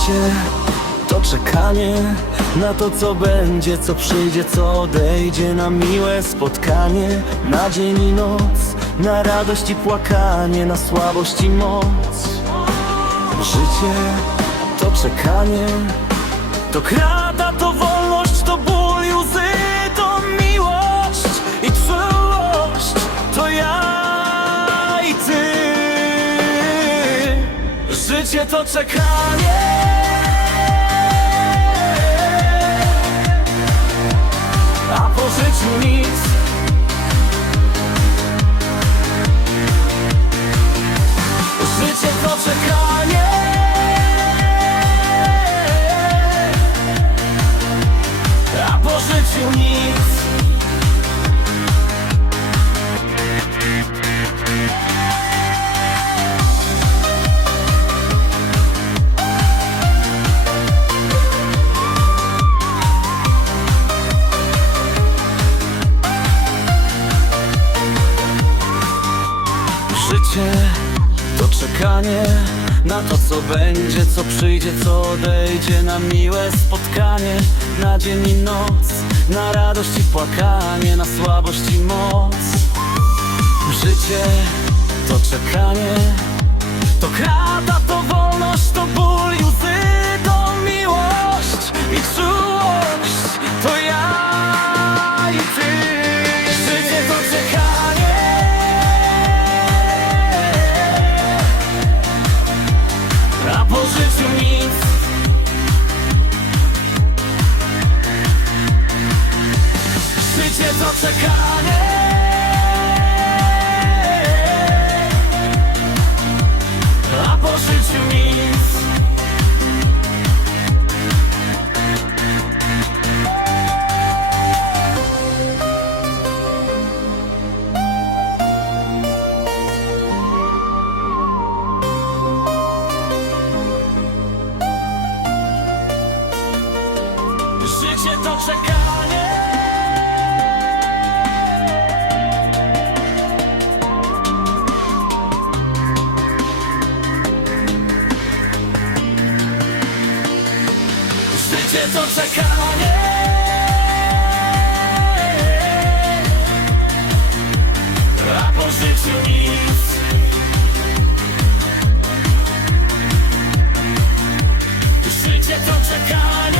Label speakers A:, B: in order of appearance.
A: Życie to czekanie na to, co będzie, co przyjdzie, co odejdzie, na miłe spotkanie, na dzień i noc, na radość i płakanie, na słabość i moc. Życie to czekanie, to krata, to wolność, to ból i łzy, to miłość i czułość, to ja i ty. Życie to czekanie. Po życiu nic. Życie to czekanie A po życiu nic Życie to czekanie na to, co będzie, co przyjdzie, co odejdzie, na miłe spotkanie, na dzień i noc, na radość i płakanie, na słabość i moc. Życie to czekanie, to krata, to wolność, to po życiu nic. Życie to czekanie to czekanie. Życie to czekanie. A po życiu nic. Życie to czekanie